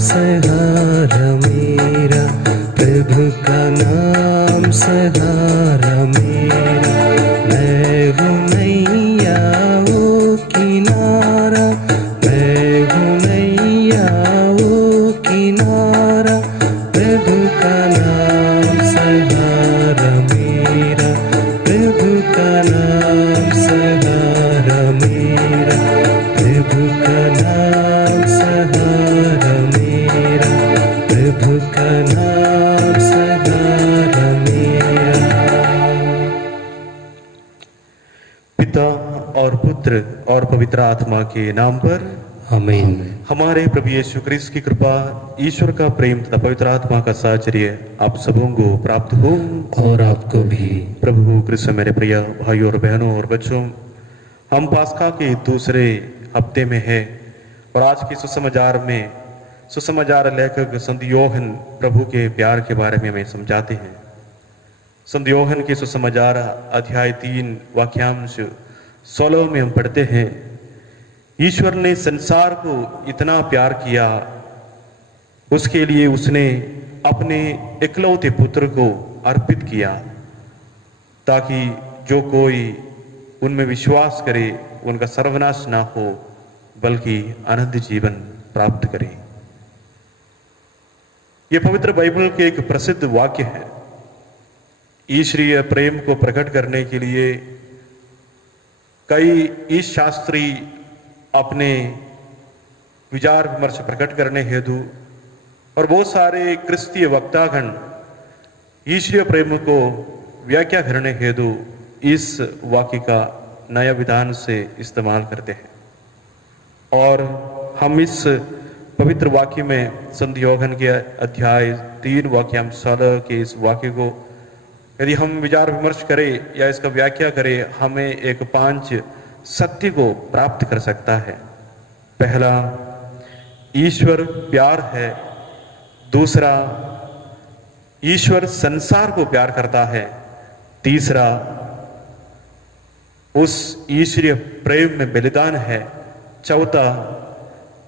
सहारा मेरा, प्रभु का नाम सहारा मेरा। मैं हूँ नैया वो किनारा, मैं हूँ नैया वो किनारा, प्रभु का नाम सहारा मेरा, प्रभु का नाम सहारा मेरा, प्रभु का नाम सहारा मेरा, प्रभु का नाम सहारा मेरा। पिता और पुत्र और पवित्र आत्मा के नाम पर आमीन। हमारे प्रभु यीशु क्रिस्त की कृपा, ईश्वर का प्रेम तथा पवित्र आत्मा का साहचर्य आप सबों को प्राप्त हो और आपको भी। प्रभु क्रिस्त मेरे प्रिय भाइयों और बहनों और बच्चों, हम पास्का के दूसरे हफ्ते में हैं और आज के सुसमाचार लेखक संत योहन प्रभु के प्यार के बारे में हमें समझाते हैं। संत योहन के सुसमाचार अध्याय 3 वाक्यांश 16 में हम पढ़ते हैं, ईश्वर ने संसार को इतना प्यार किया, उसके लिए उसने अपने इकलौते पुत्र को अर्पित किया, ताकि जो कोई उनमें विश्वास करे उनका सर्वनाश ना हो बल्कि अनंत जीवन प्राप्त करे। यह पवित्र बाइबल के एक प्रसिद्ध वाक्य है। ईश्वरीय प्रेम को प्रकट करने के लिए कई ईश शास्त्री अपने विचार विमर्श प्रकट करने हेतु और बहुत सारे क्रिस्तीय वक्तागण ईश्वरीय प्रेम को व्याख्या करने हेतु इस वाक्य का नया विधान से इस्तेमाल करते हैं। और हम इस पवित्र वाक्य में संत योहन के अध्याय 3 वाक्यांश 16 के इस वाक्य को यदि हम विचार विमर्श करें या इसका व्याख्या करें, हमें एक 5 सत्य को प्राप्त कर सकता है। पहला, ईश्वर प्यार है। दूसरा, ईश्वर संसार को प्यार करता है। तीसरा, उस ईश्वरीय प्रेम में बलिदान है। चौथा,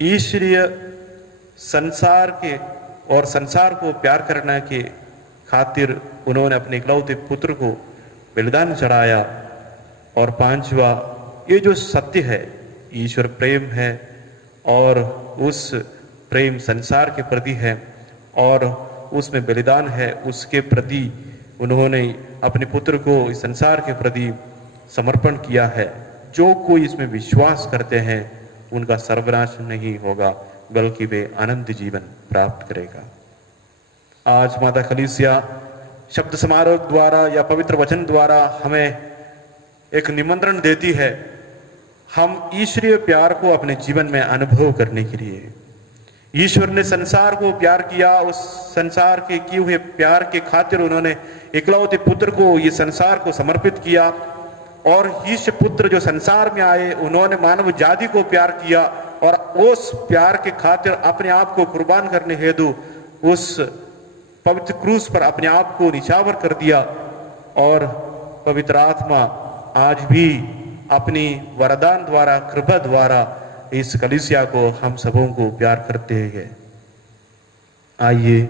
ईश्वरीय संसार के और संसार को प्यार करने के खातिर उन्होंने अपने इकलौते पुत्र को बलिदान चढ़ाया। और पांचवा, ये जो सत्य है, ईश्वर प्रेम है और उस प्रेम संसार के प्रति है और उसमें बलिदान है, उसके प्रति उन्होंने अपने पुत्र को इस संसार के प्रति समर्पण किया है। जो कोई इसमें विश्वास करते हैं उनका सर्वनाश नहीं होगा बल्कि वे अनंत जीवन प्राप्त करेगा। आज माता कलीसिया शब्द समारोह द्वारा या पवित्र वचन द्वारा हमें एक निमंत्रण देती है, हम ईश्वरीय प्यार को अपने जीवन में अनुभव करने के लिए। ईश्वर ने संसार को प्यार किया, उस संसार के किए हुए प्यार के खातिर उन्होंने इकलौते पुत्र को ये संसार को समर्पित किया। और ईश पुत्र जो संसार में आए, उन्होंने मानव जाति को प्यार किया और उस प्यार के खातिर अपने आप को कुर्बान करने हेतु उस पवित्र क्रूस पर अपने आप को निछावर कर दिया। और पवित्र आत्मा आज भी अपनी वरदान द्वारा, कृपा द्वारा इस कलीसिया को, हम सबों को प्यार करते हैं। आइए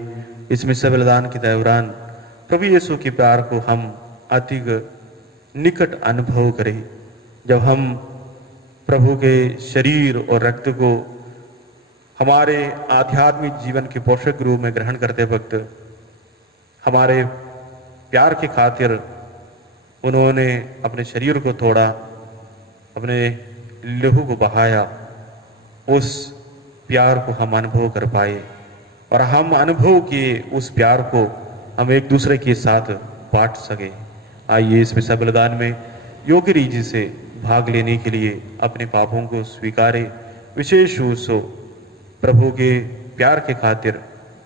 इसमें सब बलिदान के दौरान प्रभु यीशु के प्यार को हम अधिक निकट अनुभव करें। जब हम प्रभु के शरीर और रक्त को हमारे आध्यात्मिक जीवन के पोषक रूप में ग्रहण करते वक्त हमारे प्यार के खातिर उन्होंने अपने शरीर को तोड़ा, अपने लहू को बहाया, उस प्यार को हम अनुभव कर पाए और हम अनुभव किए उस प्यार को हम एक दूसरे के साथ बांट सके। आइए इस विशा बलिदान में योग्य रीति से भाग लेने के लिए अपने पापों को स्वीकारें। विशेष रूप से प्रभु के प्यार के खातिर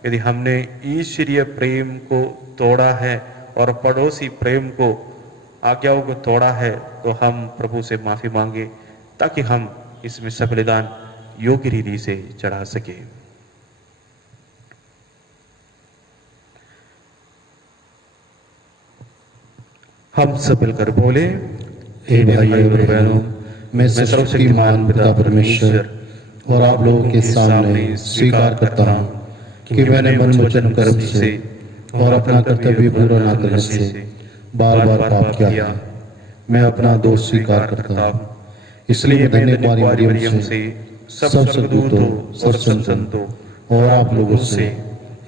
यदि हमने ईश्वरीय प्रेम को तोड़ा है और पड़ोसी प्रेम को, आज्ञाओं को तोड़ा है, तो हम प्रभु से माफी मांगे ताकि हम इसमें सब बलिदान योग्य रीति से चढ़ा सके। हम सब मिलकर बोले, हे भाइयों और बहनों, मैं सर्वशक्तिमान पिता परमेश्वर और आप लोगों के सामने स्वीकार करता हूँ कि मैंने मन वचन कर्म से और अपना कर्तव्य पूरा न करने से बार बार पाप किया है। मैं अपना दोष स्वीकार करता हूँ। इसलिए मैं धन्य कुमारी मरियम से, सब स्वर्गदूतों, सब संतों और आप लोगों से,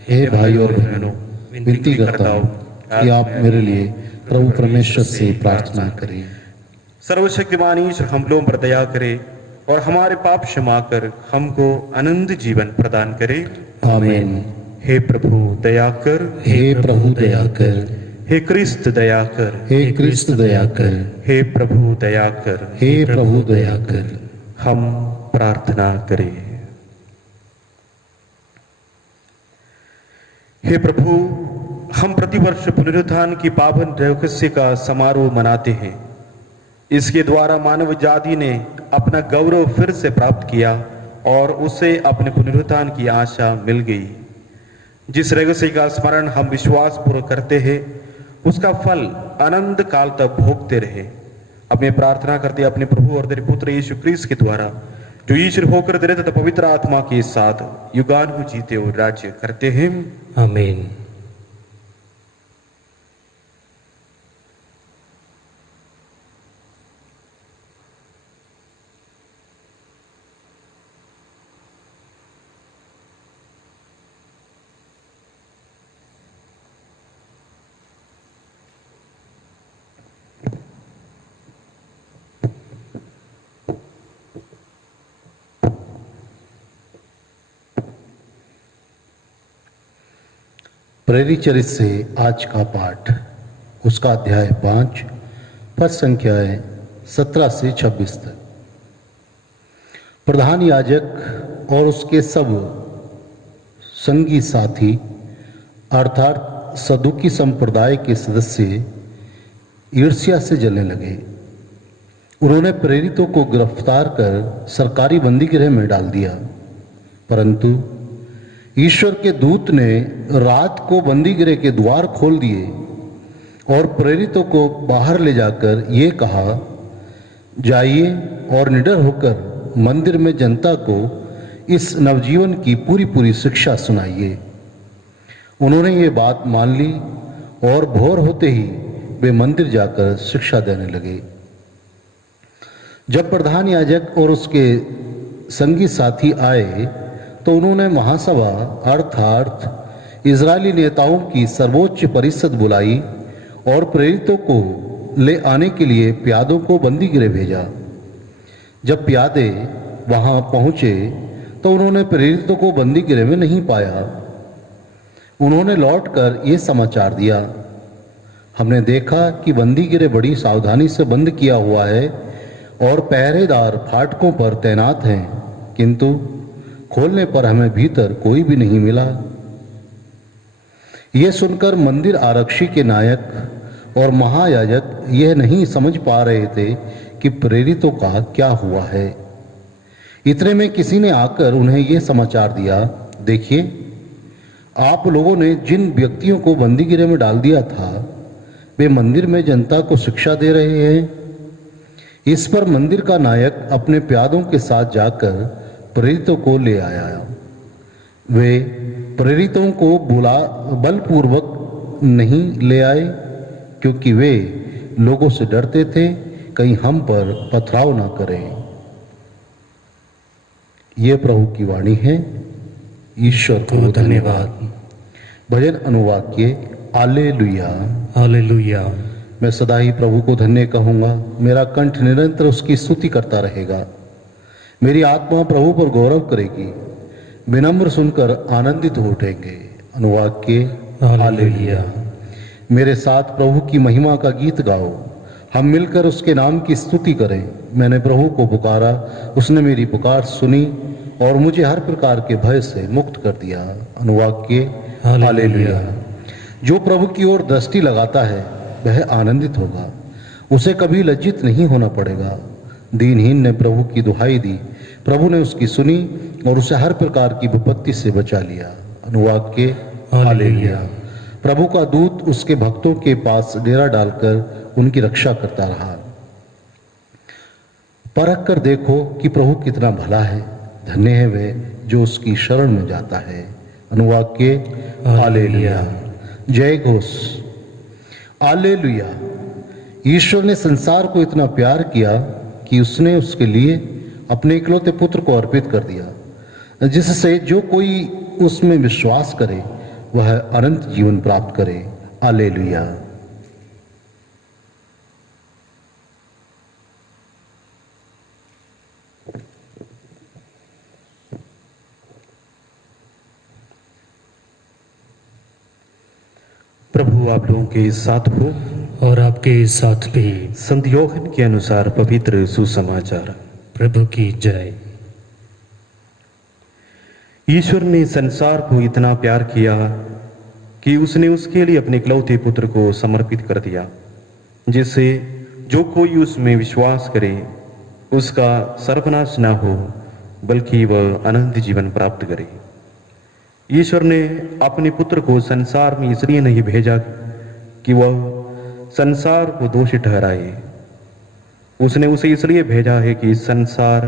हे भाई और बहनों, विनती करता हूँ कि आप मेरे लिए प्रभु परमेश्वर से प्रार्थना करें। सर्वशक्तिमान ईश्वर हम लोगों पर दया करे और हमारे पाप क्षमा कर हमको अनंत जीवन प्रदान करे। आमीन। हे प्रभु दया कर, हे प्रभु दया कर, हे क्रिस्त दया कर, हे क्रिस्त दया कर, हे प्रभु दया कर। हे प्रभु दया कर। हम प्रार्थना करें। हे प्रभु, हम प्रतिवर्ष पुनरुत्थान की पावन रहस्य का समारोह मनाते हैं। इसके द्वारा मानव जाति ने अपना गौरव फिर से प्राप्त किया और उसे अपने पुनरुत्थान की आशा मिल गई। जिस रहस्य का स्मरण हम विश्वास पूर्वक करते हैं, उसका फल अनंत काल तक भोगते रहे। अब मैं प्रार्थना करते अपने प्रभु और तेरे पुत्र यीशु क्रिस्त के द्वारा, जो ईश्वर होकर तेरे तथा पवित्र आत्मा के साथ युगानु जीते और राज्य करते हैं। आमीन। प्रेरित चरित्र से आज का पाठ, उसका अध्याय 5, पद संख्याएं 17 से 26 तक। प्रधान याजक और उसके सब संगी साथी अर्थात सदुकी संप्रदाय के सदस्य ईर्ष्या से जलने लगे। उन्होंने प्रेरितों को गिरफ्तार कर सरकारी बंदीगृह में डाल दिया, परंतु ईश्वर के दूत ने रात को बंदीगृह के द्वार खोल दिए और प्रेरितों को बाहर ले जाकर ये कहा, जाइए और निडर होकर मंदिर में जनता को इस नवजीवन की पूरी शिक्षा सुनाइए। उन्होंने ये बात मान ली और भोर होते ही वे मंदिर जाकर शिक्षा देने लगे। जब प्रधान याजक और उसके संगी साथी आए तो उन्होंने महासभा अर्थात इजरायली नेताओं की सर्वोच्च परिषद बुलाई और प्रेरितों को ले आने के लिए प्यादों को बंदीगृह भेजा। जब प्यादे वहां पहुंचे तो उन्होंने प्रेरितों को बंदीगृह में नहीं पाया। उन्होंने लौटकर ये समाचार दिया, हमने देखा कि बंदीगृह बड़ी सावधानी से बंद किया हुआ है और पहरेदार फाटकों पर तैनात हैं, किंतु खोलने पर हमें भीतर कोई भी नहीं मिला। यह सुनकर मंदिर आरक्षी के नायक और महायाजक यह नहीं समझ पा रहे थे कि प्रेरितों का क्या हुआ है। इतने में किसी ने आकर उन्हें यह समाचार दिया, देखिए, आप लोगों ने जिन व्यक्तियों को बंदीगृह में डाल दिया था, वे मंदिर में जनता को शिक्षा दे रहे हैं। इस पर मंदिर का नायक अपने प्यादों के साथ जाकर प्रेरितों को ले आया। वे प्रेरितों को बलपूर्वक नहीं ले आए, क्योंकि वे लोगों से डरते थे कहीं हम पर पथराव ना करें। ये प्रभु की वाणी है। ईश्वर को धन्यवाद। भजन अनुवाक्य हालेलुया हालेलुया। मैं सदा ही प्रभु को धन्य कहूँगा, मेरा कंठ निरंतर उसकी स्तुति करता रहेगा। मेरी आत्मा प्रभु पर गौरव करेगी, विनम्र सुनकर आनंदित हो उठेंगे। अनुवाक्य हालेलुया। मेरे साथ प्रभु की महिमा का गीत गाओ, हम मिलकर उसके नाम की स्तुति करें। मैंने प्रभु को पुकारा, उसने मेरी पुकार सुनी और मुझे हर प्रकार के भय से मुक्त कर दिया। अनुवाक्य हालेलुया। जो प्रभु की ओर दृष्टि लगाता है वह आनंदित होगा, उसे कभी लज्जित नहीं होना पड़ेगा। दीनहीन ने प्रभु की दुहाई दी, प्रभु ने उसकी सुनी और उसे हर प्रकार की विपत्ति से बचा लिया। अनुवाक्य हालेलुया। प्रभु का दूत उसके भक्तों के पास डेरा डालकर उनकी रक्षा करता रहा। परख कर देखो कि प्रभु कितना भला है, धन्य है वे जो उसकी शरण में जाता है। अनुवाक्य हालेलुया। जय घोष। हालेलुया। ईश्वर ने संसार को इतना प्यार किया कि उसने उसके लिए अपने इकलौते पुत्र को अर्पित कर दिया, जिससे जो कोई उसमें विश्वास करे वह अनंत जीवन प्राप्त करे। हालेलुया। प्रभु आप लोगों के साथ हो और आपके साथ भी। संत योहन के अनुसार पवित्र सुसमाचार। प्रभु की जय। ईश्वर ने संसार को इतना प्यार किया कि उसने उसके लिए अपने इकलौते पुत्र को समर्पित कर दिया, जिससे जो कोई उसमें विश्वास करे उसका सर्वनाश न हो बल्कि वह अनंत जीवन प्राप्त करे। ईश्वर ने अपने पुत्र को संसार में इसलिए नहीं भेजा कि वह संसार को दोषी ठहराए। उसने उसे इसलिए भेजा है कि संसार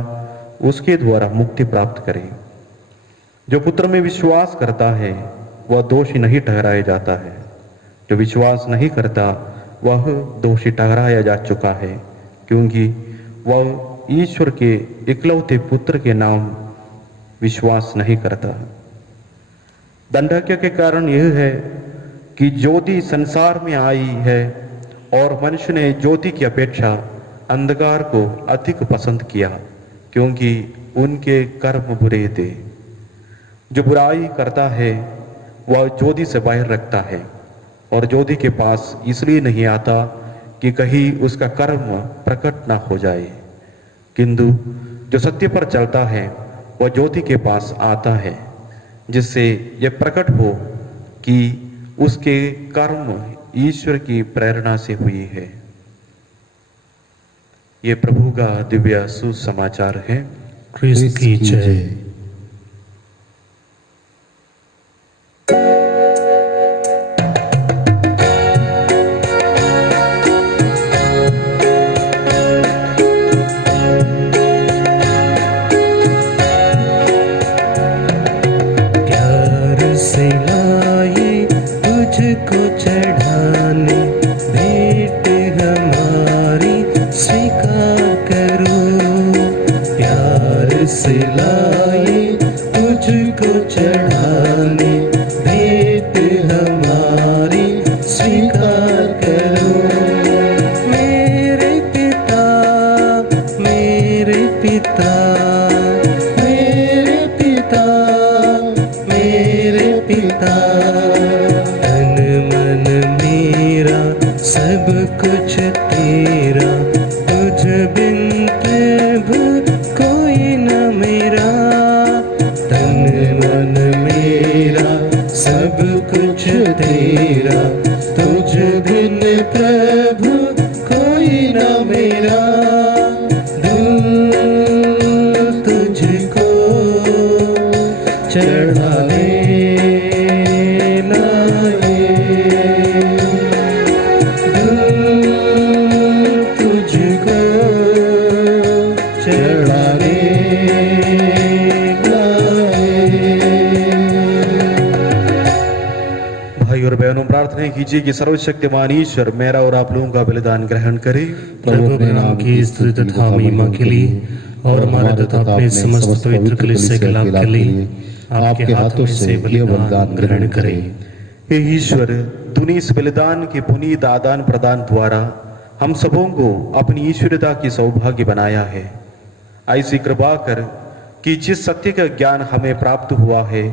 उसके द्वारा मुक्ति प्राप्त करे। जो पुत्र में विश्वास करता है वह दोषी नहीं ठहराया जाता है, जो विश्वास नहीं करता वह दोषी ठहराया जा चुका है, क्योंकि वह ईश्वर के इकलौते पुत्र के नाम विश्वास नहीं करता। दंडज्ञ के कारण यह है कि ज्योति संसार में आई है और मनुष्य ने ज्योति की अपेक्षा अंधकार को अधिक पसंद किया, क्योंकि उनके कर्म बुरे थे। जो बुराई करता है वह ज्योति से बाहर रखता है और ज्योति के पास इसलिए नहीं आता कि कहीं उसका कर्म प्रकट ना हो जाए, किंतु जो सत्य पर चलता है वह ज्योति के पास आता है, जिससे यह प्रकट हो कि उसके कर्म ईश्वर की प्रेरणा से हुई है। ये प्रभु का दिव्य सुसमाचार है। क्रिस्त की जय। से लाए तुझको चढ़ाने भेंट हमारी स्वीकार करो। प्यार से लाए तुझको चढ़ाने भेंट हमारी स्वीकार करो। मेरे पिता, मेरे पिता, मेरे पिता, मेरे पिता, तन मन मेरा सब कुछ तेरा, तुझ बिन प्रभु कोई न मेरा। तन मन मेरा सब कुछ तेरा, तुझ बिन प्रभु कोई न मेरा। दिल तुझको चढ़ाने लाए, दिल तुझको चढ़ाने लाए। भाई और बहनों, प्रार्थना कीजिए कि सर्वशक्तिमान ईश्वर मेरा और आप लोगों का बलिदान ग्रहण करे। प्रभु अपने नाम की स्तुति तथा महिमा के लिए और हमारे तथा अपने समस्त पवित्र कलीसिया के लाभ के लिए आपके हाथों से यह बलिदान ग्रहण करें। हे ईश्वर, तूने इस बलिदान के पुनीत आदान प्रदान द्वारा हम सबों को अपनी ईश्वरता की सौभाग्य बनाया है। ऐसी कृपा कर कि जिस सत्य का ज्ञान हमें प्राप्त हुआ है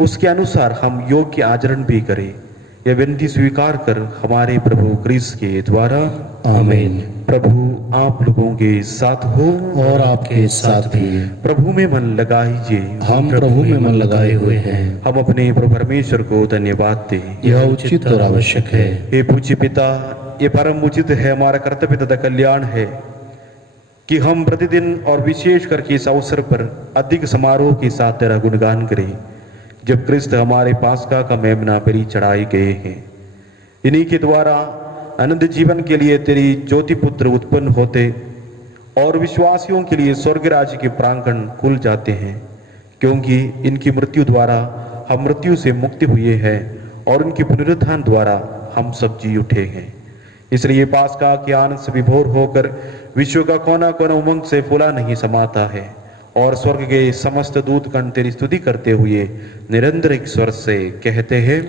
उसके अनुसार हम योग्य आचरण भी करें। यह विनती स्वीकार कर हमारे प्रभु क्रिस्त के द्वारा। आमीन। प्रभु आप लोगों के साथ हो और आपके साथ भी। प्रभु में मन लगाइए। हम प्रभु में मन लगाए हुए हैं। हम अपने प्रभु परमेश्वर को धन्यवाद दें। यह उचित और आवश्यक है। हे पूज्य पिता, ये परम उचित है, हमारा कर्तव्य तथा कल्याण है कि हम प्रतिदिन और विशेष करके इस अवसर पर अधिक समारोह के साथ तेरा गुणगान करें, जब क्रिस्त हमारे पास्का का मेमना बलि चढ़ाए गए हैं। इन्हीं के द्वारा अनंत जीवन के लिए तेरी ज्योति पुत्र उत्पन्न होते और विश्वासियों के लिए स्वर्ग राज्य के प्रांगण खुल जाते हैं। क्योंकि इनकी मृत्यु द्वारा हम मृत्यु से मुक्ति हुए हैं और उनके पुनरुत्थान द्वारा हम सब जी उठे हैं। इसलिए पास्का के आनंद से विभोर होकर विश्व का कोना कोना उमंग से फूला नहीं समाता है और स्वर्ग के समस्त दूतगण तेरी स्तुति करते हुए निरंतर एक स्वर से कहते हैं,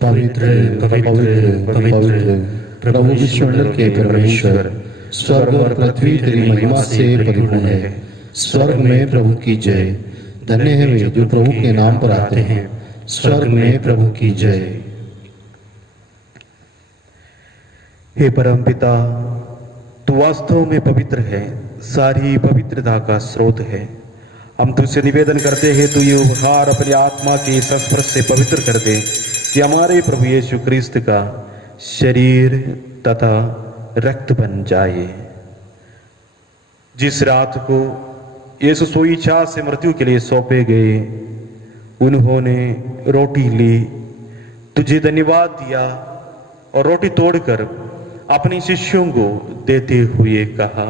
पवित्र पवित्र पवित्र प्रभु विश्वमंडल के परमेश्वर, स्वर्ग और पृथ्वी तेरी महिमा से परिपूर्ण है। स्वर्ग में प्रभु की जय। धन्य है वे जो प्रभु के नाम पर आते हैं। स्वर्ग में प्रभु की जय। हे परम पिता, तू वास्तव में पवित्र है, सारी पवित्रता का स्रोत है। हम तुझसे निवेदन करते हैं तू ये उपहार अपनी आत्मा के संस्पर्श से पवित्र कर दे कि हमारे प्रभु यीशु क्रिस्त का शरीर तथा रक्त बन जाए। जिस रात को यीशु सोई इच्छा से मृत्यु के लिए सौंपे गए, उन्होंने रोटी ली, तुझे धन्यवाद दिया और रोटी तोड़कर अपने शिष्यों को देते हुए कहा,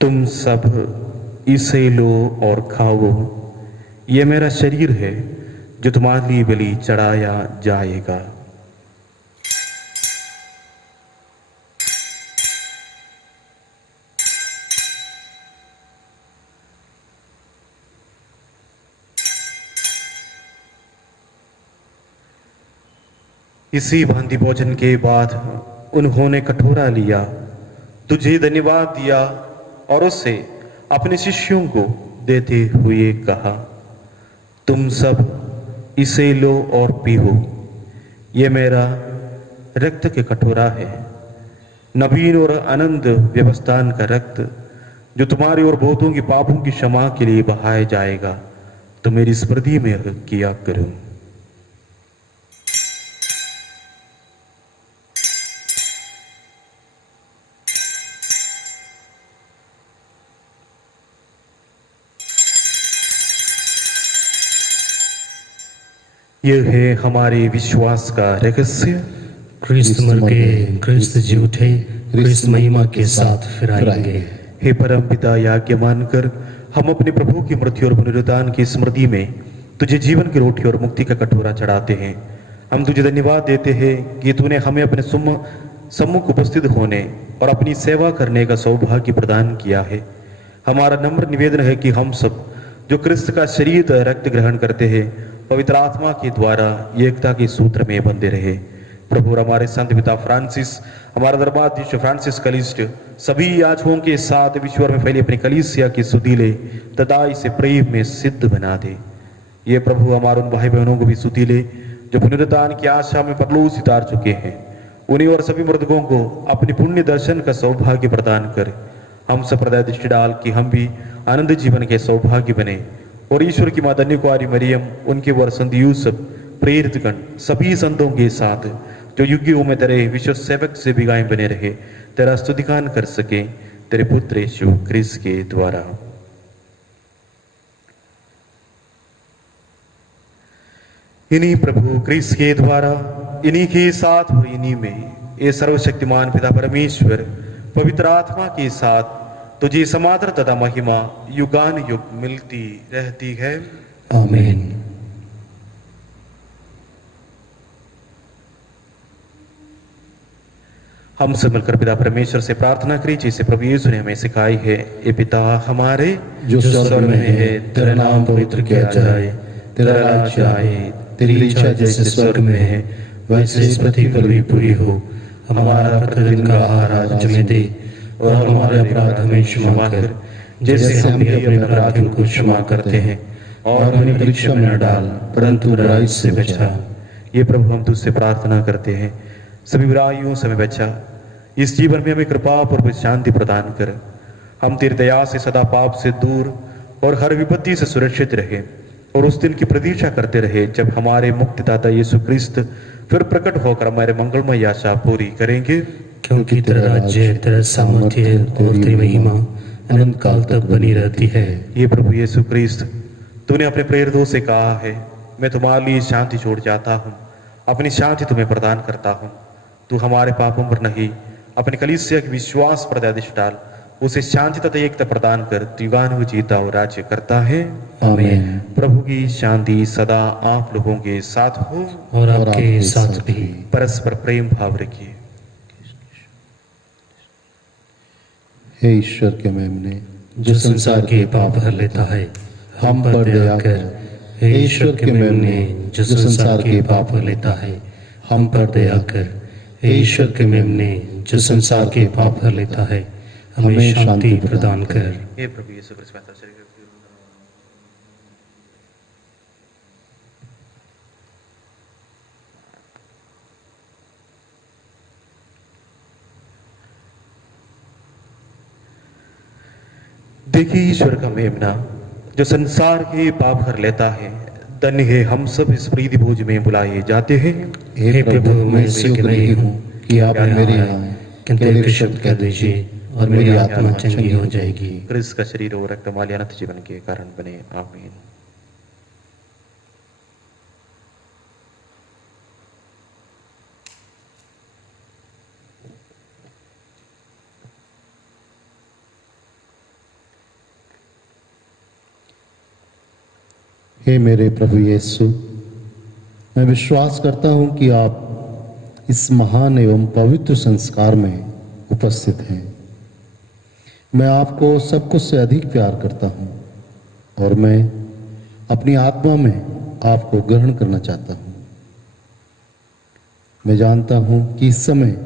तुम सब इसे लो और खाओ, ये मेरा शरीर है जो तुम्हारे लिए बलि चढ़ाया जाएगा। इसी भांति भोजन के बाद उन्होंने कटोरा लिया, तुझे धन्यवाद दिया और उससे अपने शिष्यों को देते हुए कहा, तुम सब इसे लो और पीओ, ये मेरा रक्त के कटोरा है, नवीन और आनंद व्यवस्थान का रक्त जो तुम्हारी और बहुतों की पापों की क्षमा के लिए बहाया जाएगा। तो मेरी स्मृति में किया करूं। यह है हमारे विश्वास का रहस्य। क्रिस्त मर गए, क्रिस्त जी उठे, क्रिस्त महिमा के साथ फिर आएंगे। हे परम पिता, आज्ञा मानकर हम अपने प्रभु की मृत्यु और पुनरुत्थान की स्मृति में तुझे जीवन की रोटी और मुक्ति का कटोरा चढ़ाते हैं। हम तुझे धन्यवाद देते हैं कि तूने हमें अपने सम्मुख उपस्थित होने और अपनी सेवा करने का सौभाग्य प्रदान किया है। हमारा नम्र निवेदन है कि हम सब जो क्रिस्त का शरीर रक्त ग्रहण करते हैं, पवित्र आत्मा के द्वारा एकता के सूत्र में बंधे रहे। प्रभु और हमारे संत पिता फ्रांसिस, हमारा धर्माध्यक्ष फ्रांसिस कलिस्ट, सभी याजकों के साथ विश्व में फैली अपनी कलीसिया की सुधि ले तथा इसे प्रेम में सिद्ध बना दे। ये प्रभु हमारे उन भाई बहनों को भी सुधि ले जो पुनरुत्थान की आशा में परलोक उतार चुके हैं। उन्हीं और सभी मृतकों को अपने पुण्य दर्शन का सौभाग्य प्रदान कर हम सब हृदय दृष्टि डाल कि हम भी आनंद जीवन के सौभाग्य बने और ईश्वर की माता कुमारी मरियम, उनके वर संत यूसुफ, प्रेरितगण, सभी संतों के साथ जो युगों में तेरे विश्व सेवक से भी गायब बने रहे, तेरा स्तुतिगान कर सके तेरे पुत्र यीशु क्रिस्त के द्वारा। इन्हीं प्रभु क्रिस्त के द्वारा, इन्हीं के साथ और इन्हीं में ये सर्वशक्तिमान पिता परमेश्वर पवित्र आत्मा के साथ तुझे समादर तथा महिमा युगान युग मिलती रहती है। आमीन। हम सब मिलकर पिता परमेश्वर से प्रार्थना करें जैसे प्रभु यीशु ने हमें सिखाई है। ये पिता हमारे जो स्वर्ग में है, तेरा नाम पवित्र किया जाए, तेरा राज्य आए, तेरी इच्छा जैसे स्वर्ग में है वैसे इस पृथ्वी पर भी पूरी हो। हमारा प्रतिदिन का आहार आज हमें दे और हमारे अपराध हमें क्षमा कर जैसे हम भी अपने अपराधियों को क्षमा करते हैं, और हमें परीक्षा में न डाल परंतु बुराई से बचा। ये प्रभु हम तुझसे प्रार्थना करते हैं, सभी बुराइयों से हमें बचा, इस जीवन में हमें कृपा और शांति प्रदान कर। हम तेरी दया से सदा पाप से दूर और हर विपत्ति से सुरक्षित रहे और उस दिन की प्रतीक्षा करते रहे जब हमारे मुक्तिदाता यीशु क्रिस्त फिर प्रकट होकर हमारे मंगलमय आशा पूरी करेंगे। क्योंकि तेरा राज्य, तेरा सामर्थ्य और तेरी महिमा अनंत काल तक बनी रहती है। ये प्रभु यीशु क्रिस्त, तूने अपने प्रेरितों से कहा है, मैं तुम्हारे लिए शांति छोड़ जाता हूँ, अपनी शांति तुम्हें प्रदान करता हूँ। तू हमारे पापों पर नहीं, अपनी कलीसिया के विश्वास पर दृष्टि डाल उसे शांति तथा एकता प्रदान कर त्रिवान जीता और राज्य करता है। आमीन। प्रभु की शांति सदा आप लोगों के साथ हो और आपके साथ भी। परस्पर प्रेम भाव रखिए। हे ईश्वर के मेमने जो संसार के पाप हर लेता है, हम पर दया कर। हे ईश्वर के मेमने जो संसार के पाप हर लेता है, हम पर दया कर। हे ईश्वर के मेमने जो संसार के पाप हर लेता है, हमें शांति प्रदान कर। हे प्रभु यीशु क्रिस्त का शरीर देखिए ईश्वर का मेमना जो संसार के पाप हर लेता है। धन्य है हम सब इस प्रीति भोज में बुलाए जाते हैं। हे प्रभु मैं योग्य नहीं हूँ कि आप मेरे यहाँ आएं, केवल एक शब्द कह दीजिए और मेरी आत्मा चंगी हो जाएगी। क्रिस्त का शरीर और रक्त हमारे अनंत जीवन के कारण बने। आमीन। हे मेरे प्रभु यीशु, मैं विश्वास करता हूँ कि आप इस महान एवं पवित्र संस्कार में उपस्थित हैं। मैं आपको सब कुछ से अधिक प्यार करता हूँ और मैं अपनी आत्मा में आपको ग्रहण करना चाहता हूँ। मैं जानता हूँ कि इस समय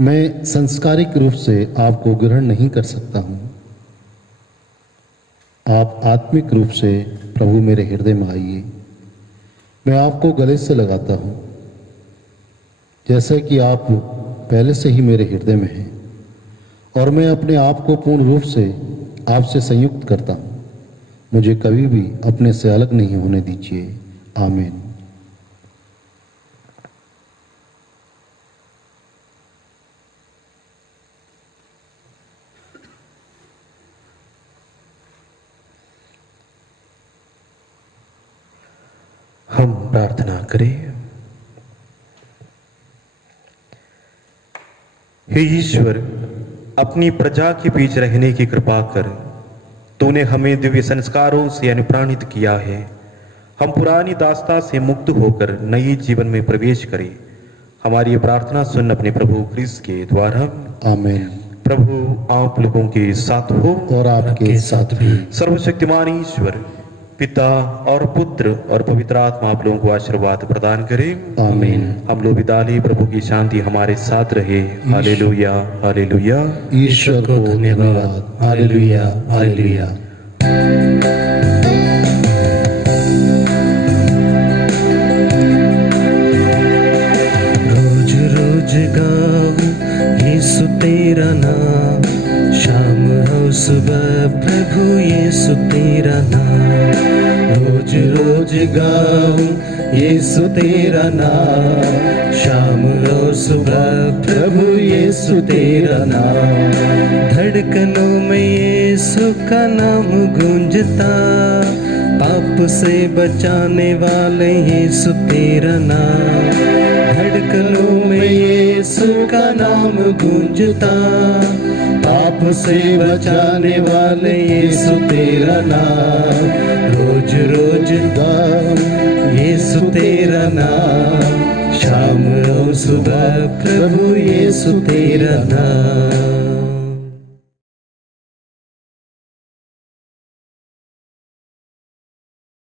मैं संस्कारिक रूप से आपको ग्रहण नहीं कर सकता हूँ। आप आत्मिक रूप से प्रभु मेरे हृदय में आइए। मैं आपको गले से लगाता हूँ जैसे कि आप पहले से ही मेरे हृदय में हैं, और मैं अपने आप को पूर्ण रूप से आपसे संयुक्त करता हूँ। मुझे कभी भी अपने से अलग नहीं होने दीजिए। आमीन। हम प्रार्थना करें। हे ईश्वर, अपनी प्रजा के बीच रहने की कृपा कर। तूने हमें दिव्य संस्कारों से अनुप्राणित किया है। हम पुरानी दास्ता से मुक्त होकर नए जीवन में प्रवेश करें। हमारी ये प्रार्थना सुन अपने प्रभु क्रिस्त के द्वारा। आमीन। प्रभु आप लोगों के साथ हो और आपके साथ भी। सर्वशक्तिमान ईश्वर पिता और पुत्र और पवित्र आत्मा आप लोगों को आशीर्वाद प्रदान करें। आमीन। हम लोग विदा लें। प्रभु की शांति हमारे साथ रहे। Hallelujah hallelujah. ईश्वर को धन्यवाद। Hallelujah hallelujah. रोज रोज गाऊं यीशु तेरा नाम, शाम हो सुबह प्रभु यीशु तेरा नाम। रोज रोज गाऊं यीशु तेरा नाम, शाम हो सुबह प्रभु यीशु तेरा नाम। धड़कनों में यीशु का नाम गूंजता, पाप से बचाने वाले यीशु तेरा नाम। धड़कनों में यीशु का नाम गूंजता, पाप से बचाने वाले यीशु तेरा नाम। रोज रोज गाऊं यीशु तेरा नाम, शाम और सुबह प्रभु यीशु तेरा नाम।